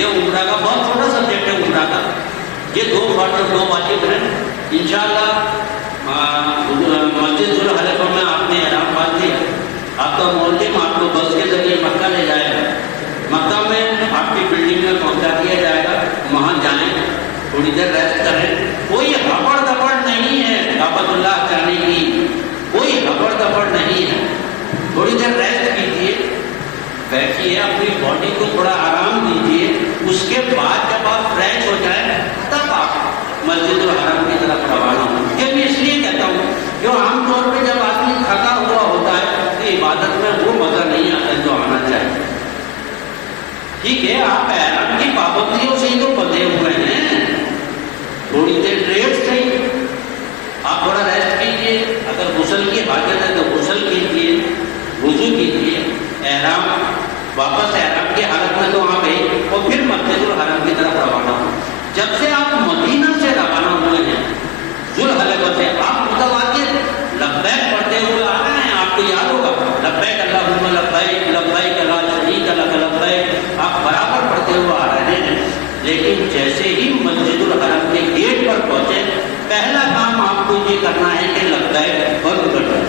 یہ عمرہ کا بہت چھوٹا سبجیکٹ ہے عمرہ کا. یہ 2 فرض اور 2 واجب ہیں. انشاءاللہ مسجد ذوالحلیفہ میں آپ نے احرام باندھ دیا. آپ کا مولم آپ کو بس کے ذریعے مکہ لے جائے گا. مکہ میں آپ کی بلڈنگ میں پہنچا دیا جائے گا. وہاں جائیں, تھوڑی دیر ریسٹ کریں. کوئی ہبڑ دبڑ نہیں ہے کعبۃ اللہ جانے کی, کوئی ہبڑ دبڑ نہیں ہے. تھوڑی دیر ریسٹ کیجیے, بیٹھیے, اپنی باڈی کو تھوڑا آرام دیجیے. اس کے بعد جب آپ فریش ہو جائیں تب آپ مسجد الحرام کی طرف روانہ ہوں. یہ میں اس لیے کہتا ہوں کہ عام طور پہ جب آدمی تھکا ہوا ہوتا ہے تو عبادت میں وہ مزہ نہیں آتا جو آنا چاہیے. ٹھیک ہے, آپ احرام کی پابندیوں سے ہی تو بندھے ہوئے ہیں. تھوڑی دیر ریسٹ چاہیے, آپ تھوڑا ریسٹ کیجیے. اگر غسل کی حاجت ہے تو غسل کیجیے, وضو کیجیے. احرام واپس احرام کی حالت میں تو آپ گئے اور پھر مسجد الحرام کی طرف روانہ ہو. جب سے آپ مدینہ سے روانہ ہوئے ہیں ذوالحلیفہ سے, آپ متواتر لبیک پڑھتے ہوئے آ رہے ہیں. آپ کو یاد ہوگا لبیک اللہم لبیک لبیک لا شریک لک لبیک, آپ برابر پڑھتے ہوئے آ رہے ہیں. لیکن جیسے ہی مسجد الحرام کے گیٹ پر پہنچے, پہلا کام آپ کو یہ کرنا ہے کہ لبیک بند کر دیں.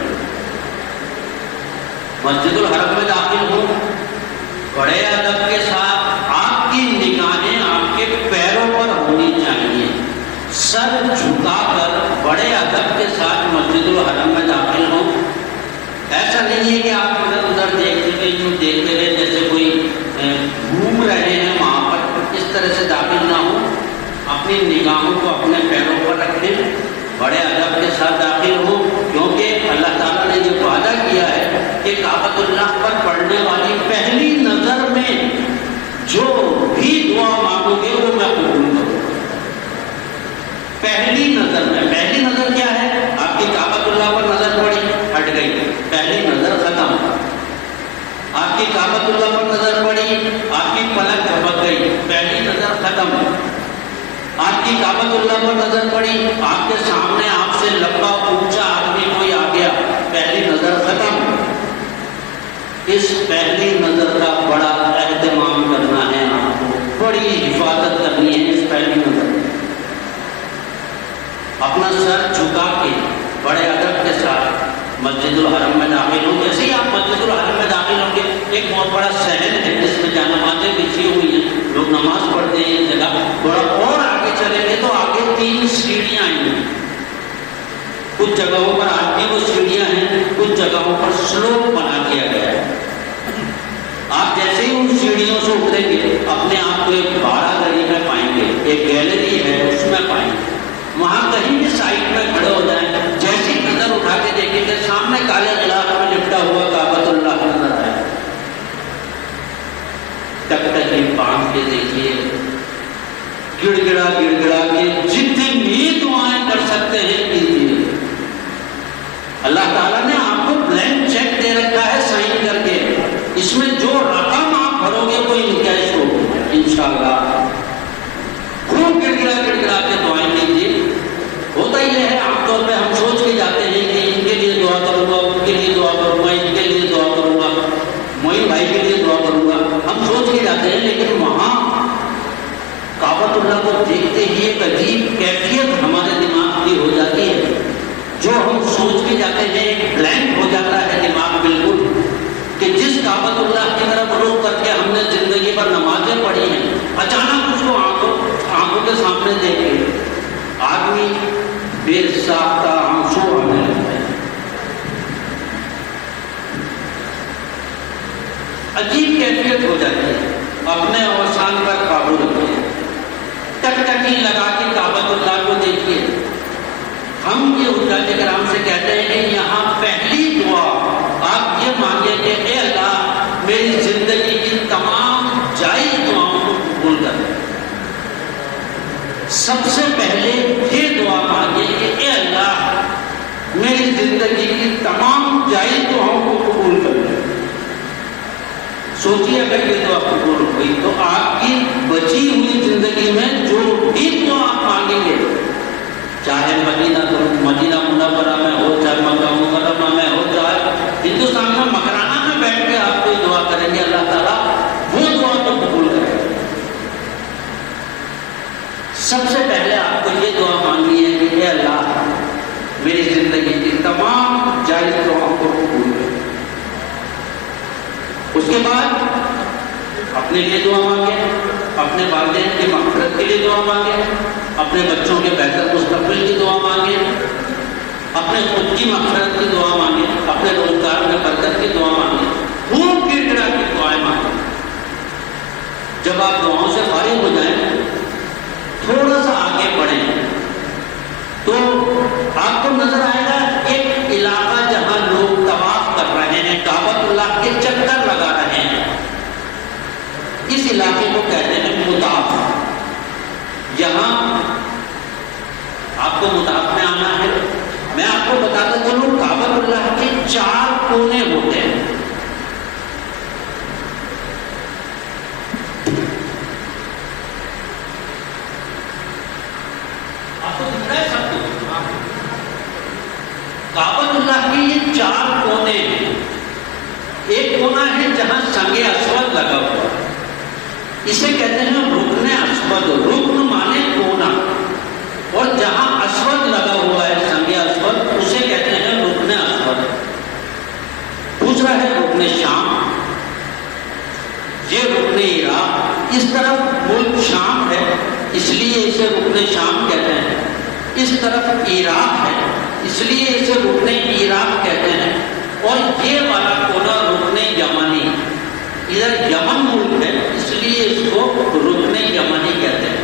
مسجد الحرام میں داخل ہوں, بڑے ادب کے ساتھ آپ کی نگاہیں آپ کے پیروں پر ہونی چاہیے. سر جھکا کر بڑے ادب کے ساتھ مسجد الحرام میں داخل ہوں. ایسا نہیں ہے کہ آپ ادھر ادھر دیکھتے رہے جیسے کوئی گھوم رہے ہیں وہاں پر. اس طرح سے داخل نہ ہو, اپنی نگاہوں کو اپنے پیروں پر رکھیں, بڑے ادب کے ساتھ داخل ہو. کیونکہ اللہ تعالیٰ نے یہ وعدہ کیا ہے کہ کعبۃ اللہ پر پڑھنے والی پہلی نظر میں جو بھی دعا مانگو گے وہ میں قبول کروں. پہلی نظر میں, پہلی نظر کیا ہے؟ آپ کی کعبۃ اللہ پر نظر پڑی, ہٹ گئی, پہلی نظر ختم. آپ کی کعبۃ اللہ پر نظر پڑی, آپ کی پلک جھپک گئی, پہلی نظر ختم. آپ کی کعبۃ اللہ پر نظر پڑی, آپ کے سامنے آپ سے لمبا اونچا آدمی کوئی آ گیا, پہلی نظر ختم. اس پہلی نظر کا بڑا اہتمام کرنا ہے, آپ کو بڑی حفاظت کرنی ہے اس پہلی نظر. اپنا سر جھکا کے بڑے ادب کے ساتھ مسجد الحرام میں داخل ہوں. جیسے ہی آپ مسجد الحرام میں داخل ہوں گے, ایک بہت بڑا صحن ہے جس میں جانمازیں بچھی ہوئی ہیں, لوگ نماز پڑھتے ہیں. یہ جگہ تھوڑا اور آگے چلیں گے تو آگے 3 سیڑھیاں آئی ہیں. کچھ جگہوں پر آج بھی وہ سیڑھیاں ہیں, کچھ جگہوں پر سلوپ بنا دیا گیا ہے. آپ جیسے ہی ان سیڑھیوں سے اتریں گے اپنے آپ کو ایک بارہ گلی میں پائیں گے, ایک گیلری ہے اس میں پائیں گے. وہاں کہیں بھی سائڈ میں کھڑے ہو جائیں, جیسی نظر اٹھا کے دیکھیں گے سامنے کالے غلاف میں لپٹا ہوا کعبۃ اللہ نظر آئے. تک تک باندھ کے دیکھیے, گڑ گڑا کے جتنی دعائیں کر سکتے ہیں کیجیے. اللہ تعالیٰ نے آپ کو بلینک چیک دے رکھا ہے سائن کر کے, اس میں جو رقم آپ بھرو گے وہ انکیش ہوگی انشاءاللہ. خوب گڑ گڑا کے دعائیں کیجیے. ہوتا ہی ہے عام طور پہ ہم سوچ کے جاتے ہیں کہ ان کے لیے دعا کروں گا, ان کے لیے دعا کروں گا, ان کے لیے دعا کروں گا, معین بھائی کے لیے دعا کروں گا, ہم سوچ کے جاتے ہیں. لیکن وہاں کعبۃ اللہ کو دیکھتے ہی ایک عجیب کیفیت ہمارے دماغ کی ہو جاتی ہے. جو ہم سوچ کے جاتے ہیں ایک بلینک ہو جاتا ہے دماغ بالکل, کہ جس کعبۃ اللہ کی طرف رخ کر کے ہم نے زندگی پر نمازیں پڑھی ہیں, اچانک اس کو آنکھوں کے سامنے دیکھے آدمی بے ساختہ آنسو آنے لگتا ہے. عجیب کیفیت ہو جاتی ہے. اپنے اوسان پر قابو رکھیے, ٹکٹکی لگا کے کعبۃ اللہ کو دیکھیے. ہم یہ حجاج کرام سے کہتے ہیں کہ یہاں پہلی دعا آپ یہ مانگیں کہ اے اللہ میری زندگی کی تمام جائز دعاؤں کو قبول کر دے. سب سے پہلے یہ دعا مانگے کہ اے اللہ میری زندگی کی تمام جائز دعاؤں کو قبول کر دے. سوچیے اگر یہ دعا قبول ہوئی تو آپ کی بچی ہوئی زندگی میں جو بھی دعا آپ مانگیں گے, چاہے مدینہ منورہ میں ہو, چاہے مکہ مکرمہ میں ہو, چاہے ہندوستان میں مکرانہ میں بیٹھ کے آپ کوئی دعا کریں گے, اللہ تعالیٰ وہ دعا تو قبول کرے گا. زندگی کی تمام جائز دعاؤں کو قبول کرے۔ اس کے بعد اپنے لیے دعا مانگے، اپنے والدین کی مغفرت کے لیے دعا مانگے، اپنے بچوں کے بہتر مستقبل کی دعا مانگے، اپنے خود کی مغفرت کی دعا مانگے، اپنے روزگار میں برکت کی دعا مانگے، خوب گڑگڑا کی دعائیں مانگے۔ جب آپ دعاؤں سے فارغ ہو جائیں، تھوڑا سا آگے بڑھیں تو آپ کو نظر آئے گا ایک علاقہ جہاں لوگ طواف کر رہے ہیں، کعبۃ اللہ کے چکر لگا رہے ہیں، اس علاقے کو کہتے ہیں مطاف۔ یہاں آپ کو مطاف میں آنا ہے۔ میں آپ کو بتاتا چلوں، کعبۃ اللہ کے 4 کونے ہوتے ہیں۔ آپ کو دکھ رہا ہے سب کچھ؟ کعبۃ اللہ کے یہ 4 کونے ہیں۔ ایک کونا ہے جہاں سنگ اسود لگا ہوا ہے، اسے کہتے ہیں رکن اسود۔ رکن مانے کونا، اور جہاں اسود لگا ہوا ہے سنگ اسود اسے کہتے ہیں رکن اسود۔ دوسرا ہے رکن شام، یہ رکن عراق، اس طرف ملک شام ہے اس لیے اسے رکن شام کہتے ہیں، اس طرف عراق ہے اس لیے اسے رکن عراق کہتے ہیں، اور یہ والا کونا رکن یمنی، ادھر یمن ملک ہے اس لیے اس کو رکن یمنی کہتے ہیں۔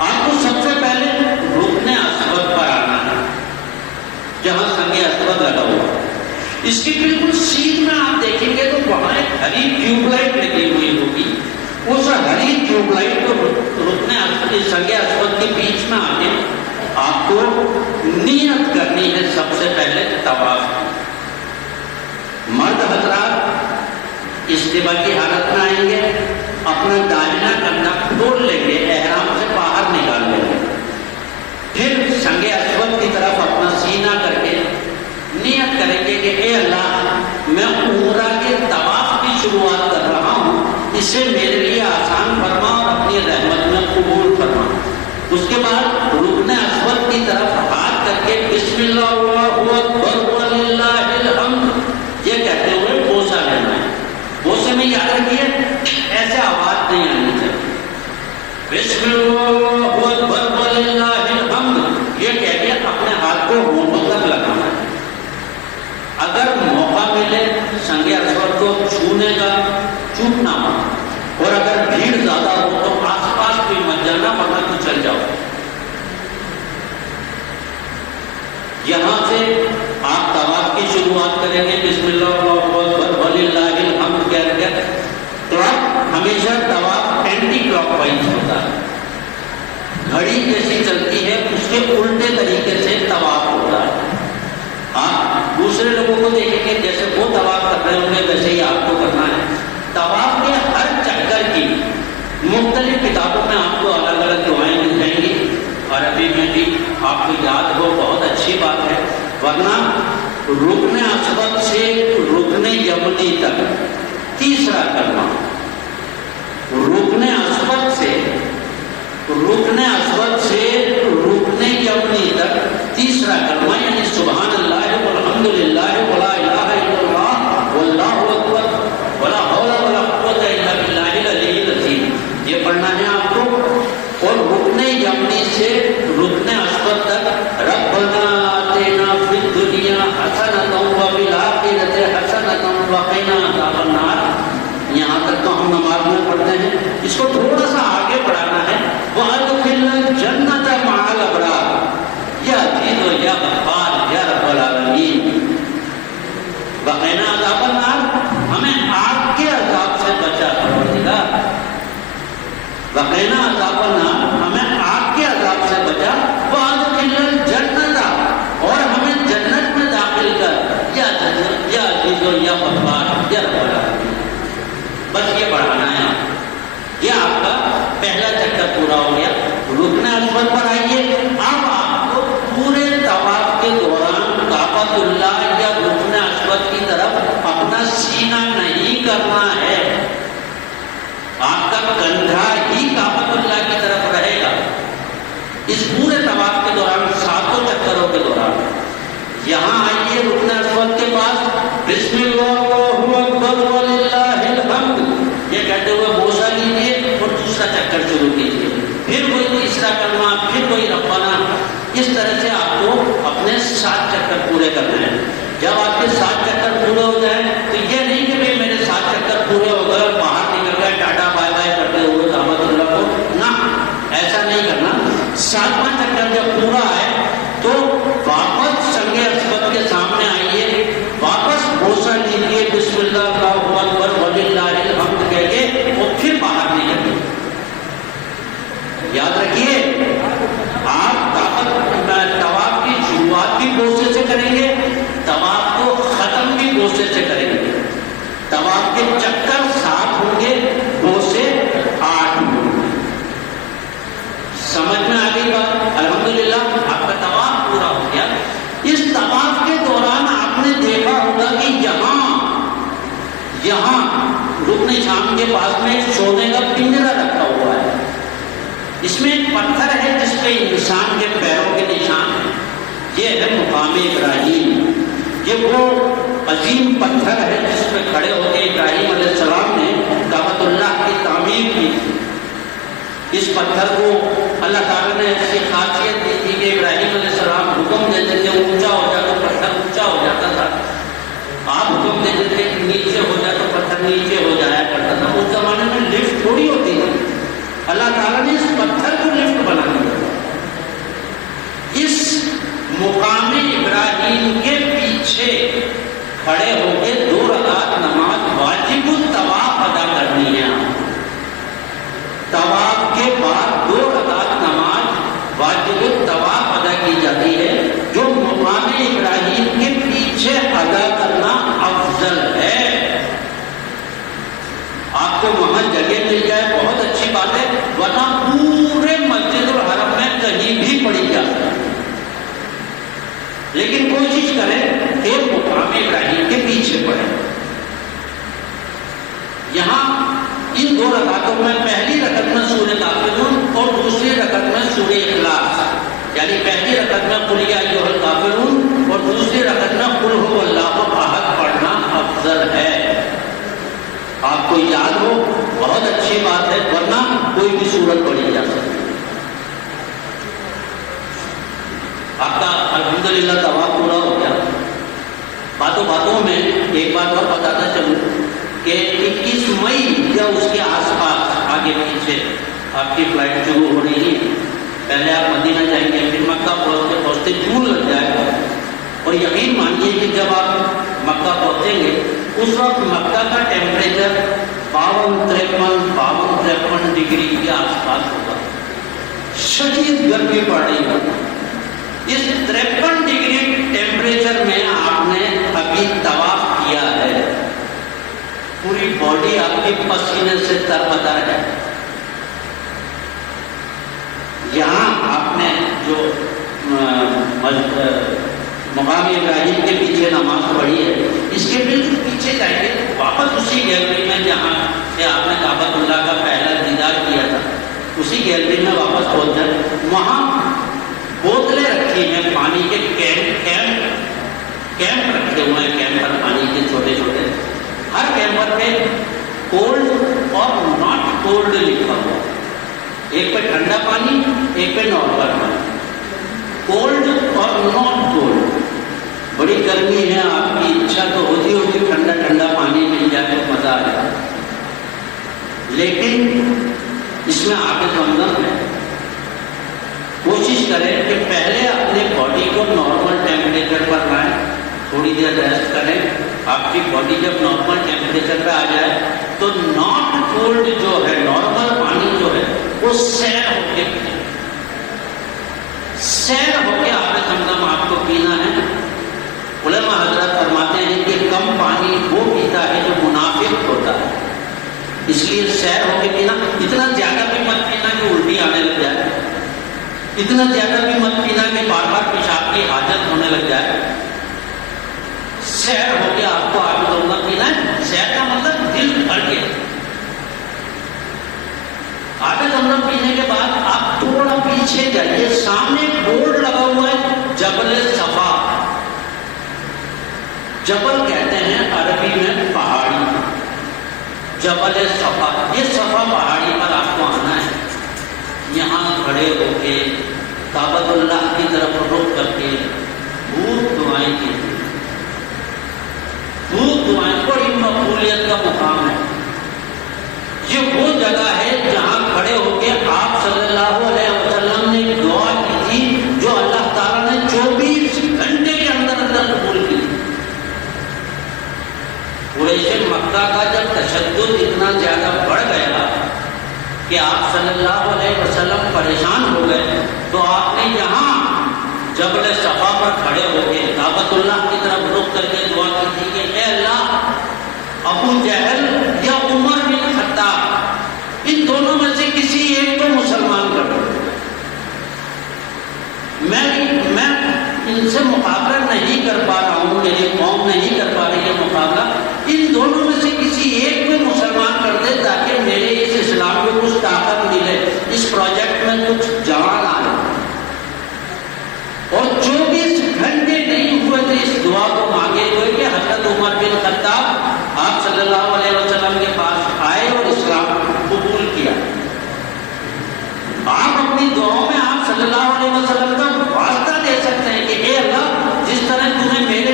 آپ کو سب سے پہلے رکن اسود پر آنا ہے جہاں سنگ اسود لگا ہوا ہے۔ اس کی بالکل سیدھ میں آپ دیکھیں گے تو وہاں ایک ہری ٹیوب لائٹ لگی ہوئی ہوگی، اس ہری ٹیوب لائٹ کو رکن اسود سنگ اسود کے بیچ میں آ کے آپ کو نیت کرنی ہے سب سے پہلے طواف کی۔ مرد حضرات استوا کی حالت میں آئیں گے، اپنا داہنا کندھا کھول لیں گے، احرام سے باہر نکال لیں گے، پھر سنگ اسود کی طرف اپنا سینہ کر کے نیت کریں گے کہ اے اللہ، میں عمرہ کے طواف کی شروعات کر رہا ہوں، اسے میرے لیے آسان فرما اور اپنی رحمت میں قبول فرما۔ اس کے بعد رکن اسود کی طرف ہاتھ کر کے بسم اللہ اللہ اکبر وللہ الحمد یہ کہتے ہوئے بوسہ لینا ہے۔ بوسے میں یاد رکھیے ایسے آواز نہیں آنی چاہیے، بسم اللہ اکبر وللہ الحمد یہ کہہ کے اپنے ہاتھ کو ہونٹوں تک لگانا ہے۔ اگر موقع ملے سنگ اسود کو چھونے کا، چوکنا ہو، اور اگر بھیڑ زیادہ ہو تو آس پاس بھی مت جانا ورنہ تو چل جاؤ۔ یہاں سے آپ طواف کی شروعات کریں گے بسم اللہ اکبر وللہ الحمد کہہ کے۔ کلاک ہمیشہ طواف اینٹی کلاک وائز ہوتا ہے، گھڑی جیسی چلتی ہے اس کے الٹے طریقے سے طواف ہوتا ہے۔ آپ دوسرے لوگوں کو دیکھیں گے جیسے وہ طواف کر رہے ہوں گے ویسے ہی آپ کو کرنا ہے۔ طواف کے ہر چکر کی مختلف کتابوں میں آپ کو الگ الگ دعائیں مل جائیں گی، عربی میں بھی آپ کو یاد ہو بہت اچھی بات ہے، ورنہ رکن اسود سے رکن یمنی تک تیسرا کلمہ، رکن اسود سے رکن یمنی تک تیسرا کلمہ یعنی سبحان اللہ والحمد للہ ولا الہ الا اللہ واللہ اکبر ولا حول ولا قوت الا باللہ العلی العظیم یہ پڑھنا ہے آپ کو۔ اور رکن یمنی سے رکن اسود تک ربنا آتنا فی الدنیا حسنۃ وفی الآخرۃ حسنۃ وقنا عذاب النار، یہاں تک تو ہم نماز میں پڑھتے ہیں، اس کو تھوڑا سا آگے بڑھانا ہے، وَأَدْخِلْنَا الْجَنَّةَ مَعَ الْأَبْرَارِ یا عزیز و یا غفار یا رب العالمین۔ وقنا عذاب النار ہمیں آگ کے عذاب سے بچا پروردگار، وقنا عذاب النار ہمیں آگ کے عذاب سے بچا، وَأَدْخِلْنَا الْجَنَّةَ اور ہمیں جنت میں داخل کر یا عزیز و یا غفار یا رب العالمین۔ بس یہ پڑھانا ہے، یہ آپ کا پہلا چکر پورا ہو گیا۔ رکن اسود پر آئیے، اب آپ کو پورے طواف کے دوران کعبۃ اللہ یا رکن اسود کی طرف اپنا سینہ نہیں کرنا ہے، آپ کا کندھا ہی کعبۃ اللہ کی طرف رہے گا۔ اس پورے طواف کے دوران 7 چکروں کے دوران یہاں آئیے رکن اسود کے پاس، بسم اللہ اکبر وللہ الحمد یہ کہتے ہوئے بوسہ لیجیے اور دوسرا چکر شروع کیجیے، پھر کوئی تیسرا کلمہ، پھر کوئی ربنا، اس طرح سے آپ کو اپنے 7 چکر پورے کرنے ہیں۔ جب آپ کے 7 چکر پورے ہو جائیں تو یہ نہیں کہ بھائی میرے 7 چکر پورے ہو گئے باہر نکل گئے ٹاٹا بائے بائے کرتے ہوئے کعبۃ اللہ کو، نہ ایسا نہیں کرنا۔ 7واں چکر جب پورا ہے تو واپس سنگ اسود کے سامنے آئیے، واپس بوسہ لیجیے بسم اللہ اللہ اکبر وللہ الحمد کہہ کے، اور پھر باہر نکلیے۔ یاد رکھیے آپ طواف کی شروعات بھی بوسے سے کریں گے، طواف کو ختم بھی بوسے سے کریں گے۔ طواف کے چکر 7 ہوں گے، بوسے 8 ہوں گے۔ سمجھ میں آ گئی بات؟ الحمدللہ آپ کا طواف پورا ہو گیا۔ اس طواف کے دوران آپ نے دیکھا ہوگا کہ یہاں رکن شام کے پاس میں ایک سونے کا پنجرا رکھا ہوا ہے، اس میں ایک پتھر ہے جس پہ انسان کے پیروں کے نشان ہیں، یہ ہے مقام ابراہیم۔ یہ وہ عظیم پتھر ہے جس پہ کھڑے ہو کے ابراہیم علیہ السلام نے کعبۃ اللہ کی تعمیر کی تھی۔ اس پتھر کو اللہ تعالیٰ نے ایسی خاصیت دی تھی کہ ابراہیم علیہ السلام حکم دیتے تھے اونچا ہو جائے تو پتھر اونچا ہو جاتا تھا، آپ حکم دیتے تھے کہ نیچے ہو جائے تو پتھر نیچے ہو جایا کرتا تھا۔ اس زمانے میں لفٹ تھوڑی ہوتی تھی، اللہ تعالیٰ نے اس پتھر کو لفٹ بنا دیا۔ اس مقام ابراہیم کے پیچھے کھڑے ہو کے 2 رکعت نماز واجب الطواف ادا کرنی ہے۔ طواف کے بعد 2 رکعت نماز واجب الطواف ادا کی جاتی ہے، جو مقام ابراہیم کے پیچھے ادا کرنا افضل ہے۔ آپ کو وہاں جگہ مل جائے بہت اچھی بات ہے، ورنہ پورے مسجد الحرم میں کہیں بھی پڑھی جا سکتی ہے، لیکن کوشش کریں کہ مقام ابراہیم کے پیچھے پڑھیں۔ یہاں ان 2 رکعتوں میں پہلی رکعت میں سورہ کافرون اور دوسری رکعت میں سورہ اخلاص، یعنی پہلی رکعت میں قل یا ایھا الکافرون اور دوسری رکعت میں قل ھو اللہ احد پڑھنا افضل ہے۔ آپ کو یاد ہو بہت اچھی بات ہے، ورنہ کوئی بھی سورت پڑھی جا سکتی ہے۔ آپ کا الحمدللہ طواف پورا ہو گیا۔ باتوں باتوں میں ایک بات اور بتاتا چلوں کہ 21 مئی یا اس کے آس پاس آگے پیچھے آپ کی فلائٹ شروع ہو رہی ہے۔ پہلے آپ مدینہ جائیں گے، پھر مکہ پہنچتے پہنچتے جون لگ جائے گا، اور یقین مانیے کہ جب آپ مکہ پہنچیں گے اس وقت مکہ کا ٹیمپریچر 52-53 ڈگری کے آس پاس ہوگا، شدید گرمی پڑ رہی ہوگی۔ اس 53 ڈگری ٹیمپریچر میں آپ نے ابھی طواف کیا ہے، پوری باڈی آپ کی پسینے سے تربتر ہے۔ یہاں آپ نے جو مقام ابراہیم کے پیچھے نماز پڑھی ہے، اس کے بالکل پیچھے جائیں گے، واپس اسی گیلری میں جہاں سے آپ نے کعبۃ اللہ کا پہلا دیدار کیا تھا، اسی گیلری میں واپس پہنچ جائیں۔ وہاں بوتلیں رکھی ہیں پانی کے، کیمپ رکھے ہوئے ہیں، کیمپر پانی کے چھوٹے چھوٹے، ہر کیمپر پہ کولڈ اور ناٹ کولڈ لکھا ہوا، ایک پہ ٹھنڈا پانی، ایک پہ نارمل پانی، کولڈ اور ناٹ کولڈ۔ بڑی گرمی ہے، آپ کی اچھا تو ہوتی ہوگی ٹھنڈا ٹھنڈا پانی مل جائے تو مزہ آ جائے، لیکن اس میں آب زمزم ہے۔ کوشش کریں کہ پہلے اپنے باڈی کو نارمل ٹیمپریچر پر لائیں، تھوڑی دیر ریسٹ کریں، آپ کی باڈی جب نارمل ٹیمپریچر پہ آ جائے تو ناٹ کولڈ جو ہے، نارمل پانی جو ہے وہ سیر ہو کے پینا، سیر ہو کے آب زمزم آپ کو پینا ہے۔ علماء حضرات فرماتے ہیں کہ کم پانی وہ پیتا ہے جو منافق ہوتا ہے، اس لیے سیر ہو کے پینا۔ اتنا زیادہ بھی مت پینا کہ الٹی آنے لگ جائے، اتنا زیادہ بھی مت پینا کہ بار بار پیشاب کی حاجت ہونے لگ جائے۔ سیر ہو کے آپ کو آب زمزم پینا ہے۔ سیر کا مطلب دل بھر کے۔ آب زمزم پینے کے بعد آپ تھوڑا پیچھے جائیے، سامنے ایک بورڈ لگا ہوا ہے جبل صفا، جبل کہتے ہیں عربی میں پہاڑی، جبل صفا، یہ صفا پہاڑی پر آپ کو آنا ہے، یہاں کھڑے ہو کے کعبۃ اللہ کی طرف رخ کر کے خوب دعائیں کیجیے، خوب دعائیں، بڑی مقبولیت کا مقام ہے۔ یہ وہ جگہ ہے جہاں کھڑے ہو کے آپ صلی اللہ علیہ وسلم نے دعا کی تھی جو اللہ تعالیٰ نے 24 گھنٹے کے اندر اندر قبول کی۔ قریش مکہ کا جب تشدد اتنا زیادہ بڑھ گیا کہ آپ صلی اللہ علیہ وسلم پریشان ہو گئے، تو آپ نے یہاں جبل صفا پر کھڑے ہو کے کعبۃ اللہ کی طرف رخ کر کے دعا کی تھی کہ اے اللہ، ابو جہل یا عمر بن خطاب، ان دونوں میں سے کسی ایک کو مسلمان کر دو، میں ان سے مقابلہ نہیں کر پا رہا ہوں، میری قوم نہیں کر پا رہی ہے مقابلہ، ان دونوں میں سے کسی ایک کو مسلمان کر دے تاکہ میرے اس اسلام کو کچھ طاقت ملے، اس پروجیکٹ میں کچھ جوان آئے۔ اور 24 گھنٹے نہیں ہوئے تھے اس دعا کو مانگے ہوئے کہ حضرت عمر بن خطاب آپ صلی اللہ علیہ وسلم کے پاس آئے اور اسلام قبول کیا۔ آپ اپنی دعاؤں میں آپ صلی اللہ علیہ وسلم کا واسطہ دے سکتے ہیں کہ اے اللہ، جس طرح تم نے میرے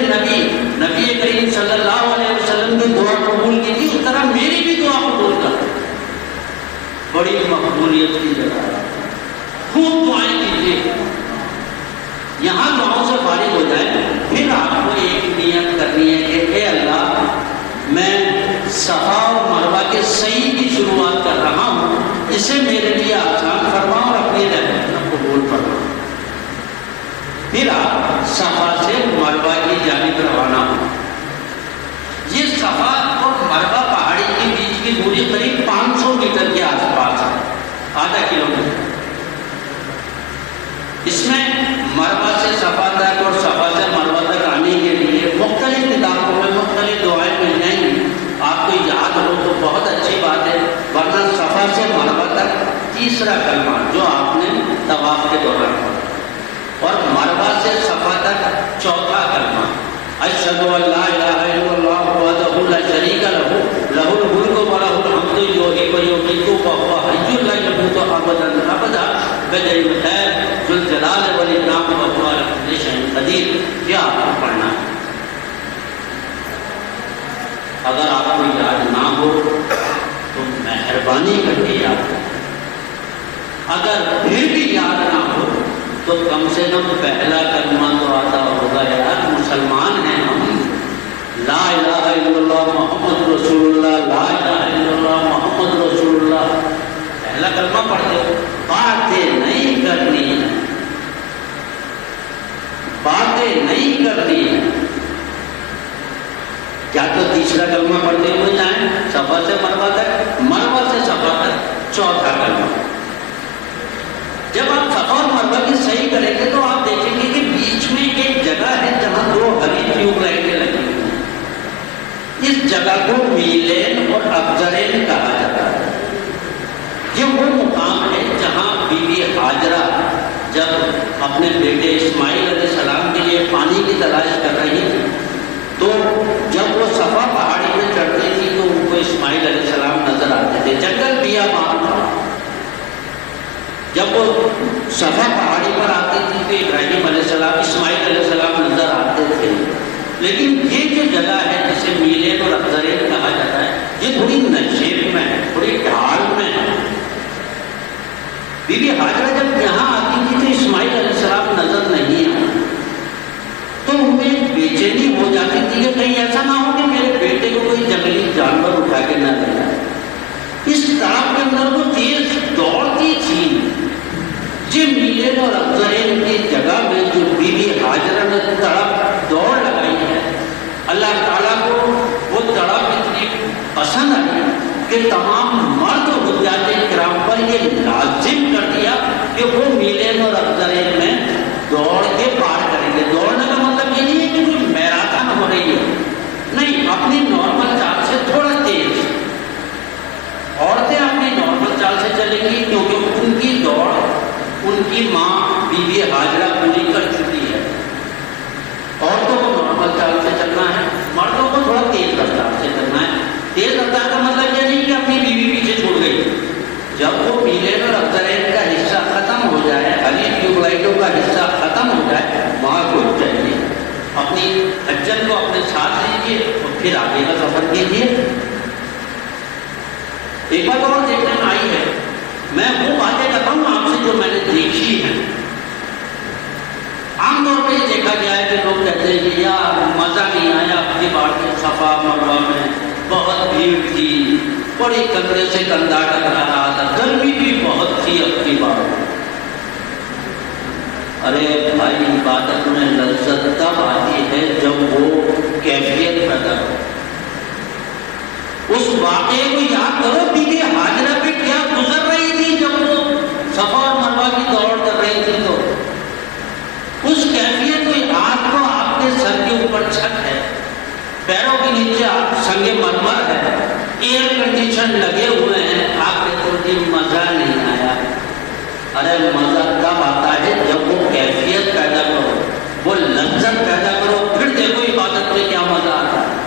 نبی کریم صلی اللہ علیہ وسلم کی دعا قبول کی تھی، اس طرح میری بھی دعا قبول کر۔ بڑی مقبولیت کی جگہ ہے، خوب دعائیں کیجیے۔ یہاں دعاؤں سے فارغ ہو جائے، پھر آپ کو ایک نیت کرنی ہے کہ اے اللہ، میں صفا اور مروہ کے صحیح کی شروعات کر رہا ہوں، اسے میرے لیے آسان فرما اور اپنی رحمت قبول فرما۔ پھر آپ صفا سے مروہ کی جانب روانہ ہوں۔ یہ صفا اور مروہ پہاڑی کے بیچ کی دوری قریب 500 میٹر کے آس پاس ہے، آدھا کلومیٹر۔ اس میں مروہ سے صفا تک اور صفا سے مروہ تک آنے کے لیے مختلف کتابوں میں مختلف دعائیں مل جائیں گی، آپ کو یاد ہو تو بہت اچھی بات ہے، ورنہ صفا سے مروہ تک تیسرا کلمہ جو آپ نے طواف کے دوران پڑھا، اور مروہ سے صفا تک چوتھا کلمہ اشہد ان لا الہ الا اللہ وحدہ لا شریک لہ لہ الملک ولہ الحمد یحیی و یمیت وہو حی لا یموت ابدا ابدا بجل الخیر ذو الجلال والاکرام وہو علی کل شیء قدیر۔ یہ آپ کو پڑھنا ہے۔ اگر آپ کو یاد نہ ہو تو مہربانی کر کے یاد کریں، اگر پھر بھی یاد نہ ہو تو کم سے کم پہلا کلمہ تو آتا ہوگا، یار مسلمان ہیں ہم، لا الہ الا اللہ محمد رسول اللہ، لا الہ الا اللہ محمد رسول اللہ، پہلا کلمہ پڑھتے ہو۔ باتیں نہیں کرنی ہے، باتیں نہیں کرنی ہے، یا تو تیسرا کلمہ پڑھتے ہوئے جائیں صفا سے مروہ تک، مروہ سے صفا تک چوتھا کلمہ۔ جب آپ صفا اور مروہ کی صحیح کریں گے تو آپ دیکھیں گے کہ بیچ میں ایک جگہ ہے جہاں 2 ہری ٹیوب لائٹیں لگی ہوئی ہیں۔ اس جگہ کو میلین اور افزرین کہا جاتا ہے۔ یہ وہ مقام ہے جہاں بی بی ہاجرہ جب اپنے بیٹے اسماعیل علیہ السلام کے لیے پانی کی تلاش کر رہی تھی، تو جب وہ صفا پہاڑی پہ چڑھتی تھی تو ان کو اسماعیل علیہ السلام نظر آتے تھے، جنگل بیابان تھا۔ جب وہ صفا پہاڑی پر آتی تھی تو ابراہیم علیہ السلام، اسماعیل علیہ السلام نظر آتے تھے۔ لیکن یہ جو جگہ ہے جسے میلین اور افزرین کہا جاتا ہے، یہ تھوڑی نشیب میں ہے، تھوڑی ڈھال میں ہے۔ بی بی ہاجرہ جب یہاں آتی تھی تو اسماعیل علیہ السلام نظر نہیں آتا، تو انہیں بے چینی ہو جاتی تھی کہ کہیں ایسا نہ ہو کہ میرے بیٹے کو کوئی جنگلی جانور اٹھا کے نہ لے جائے۔ اس طرح کے اندر وہ تیز دوڑتی تھی۔ یہ میلین اور افزرین کی جگہ میں جو بی بی ہاجرہ نے تڑپ دوڑ لگائی ہے، اللہ تعالیٰ کو وہ تڑپ اتنی پسند آئی کہ تمام مرد و حجاج کرام پر یہ لازم کر دیا کہ وہ میلین اور افزرین میں دوڑ کے پار کریں گے۔ دوڑنے کا مطلب یہ نہیں ہے کہ کوئی میراتھن ہو رہی ہے، نہیں، اپنی نارمل چال سے تھوڑا تیز۔ عورتیں اپنی نارمل چال سے چلیں گی کیونکہ ان کی دوڑ ان کی ماں بی بی ہاجرہ پوری کر چکی ہے، عورتوں کو نارمل چال سے چلنا ہے۔ بچن کو اپنے ساتھ لیجیے اور پھر آگے کا سفر کیجیے۔ ایک بات اور دیکھنے میں آئی ہے، میں وہ باتیں کرتا ہوں آپ سے جو میں نے دیکھی ہیں۔ عام طور پہ یہ دیکھا گیا ہے کہ لوگ کہتے ہیں کہ یار مزہ نہیں آیا اب کی بار کے صفا مروا میں، بہت بھیڑ تھی، بڑی کندھے سے کندھا ٹکرا رہا تھا، گرمی بھی بہت تھی اب کی بار۔ ارے بھائی عبادت میں لذت تب آتی ہے جب وہ کیفیت پیدا ہو۔ اس واقعے کو یاد کرو، بی بی ہاجرہ پہ کیا گزر رہی تھی جب وہ صفا اور مروہ کی دوڑ کر رہی تھی، تو اس کیفیت کو آج کو آپ کے سر کے اوپر چھت ہے، پیروں کے نیچے سنگ مرمر ہے، ایئر کنڈیشن لگے ہوئے ہیں، آپ کے تو جی مزہ نہیں آیا۔ ارے مزہ تب آتا ہے جب وہ کیفیت پیدا کرو، وہ لذت پیدا کرو، پھر دیکھو عبادت میں کیا مزہ آتا ہے۔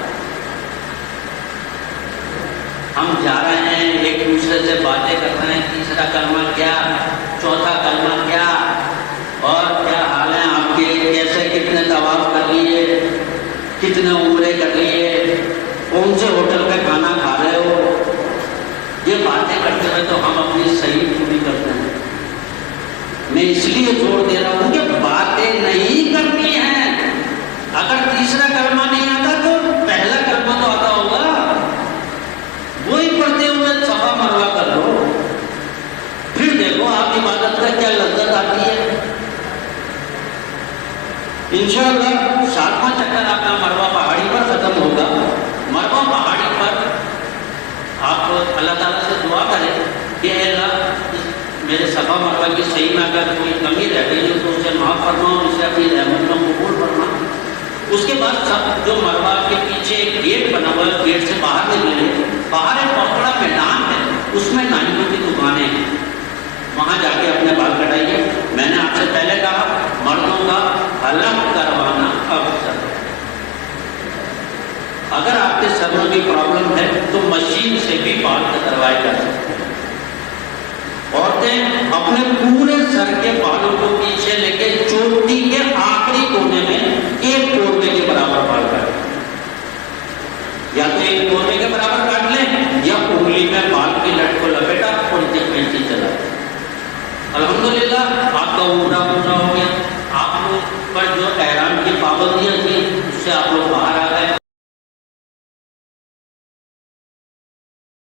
ہم جا رہے ہیں ایک دوسرے سے باتیں کرتے ہیں، تیسرا کلمہ کیا، چوتھا کلمہ کیا، اور کیا حال ہے آپ کے، کیسے کتنے طواف کر لیے، کتنے عمرے کر لیے، کون سے ہوٹل میں کھانا کھا رہے ہو۔ یہ باتیں کرتے ہوئے تو ہم اپنی صحیح پوری کرتے ہیں۔ میں اس لیے زور دے رہا ہوں کہ باتیں نہیں کرنی ہیں۔ اگر تیسرا کلمہ نہیں آتا تو پہلا کلمہ تو آتا ہوگا، وہی پڑھتے ہوئے صفا مروا کر لو، پھر دیکھو آپ عبادت کا کیا لذت آتی ہے۔ انشاءاللہ 7واں چکر آپ کا مروہ پہاڑی پر ختم ہوگا۔ مروہ پہاڑی پر آپ اللہ تعالیٰ سے دعا کریں کہ اے اللہ میرے صفا مروہ کی صحیح میں اگر کوئی کمی رہ گئی ہے تو اسے معاف فرما اور اسے اپنی رحمت میں قبول فرما۔ اس کے بعد سب جو مروہ کے پیچھے ایک گیٹ بنا ہوا ہے، گیٹ سے باہر نکلیں، باہر ایک بہت بڑا میدان ہے، اس میں نائیوں کی دکانیں ہیں، وہاں جا کے اپنے بال کٹائیے۔ میں نے آپ سے پہلے کہا مردوں کا حلق کروانا افضل ہے۔ اگر آپ کے سر میں بھی پرابلم ہے تو مشین سے بھی بال کٹوائے جا سکتے ہیں۔ عورتیں اپنے پورے سر کے بالوں کو پیچھے لے کے چوٹی کے آخری کونے میں ایک کوڑے کے برابر بال کاٹیں، یا تو ایک کونے کے برابر کاٹ لیں یا انگلی میں بال کی لٹ کو لپیٹا اور اسے کھینچی چلائیں۔ الحمدللہ آپ کا عمرہ پورا ہو گیا۔ آپ لوگ پر جو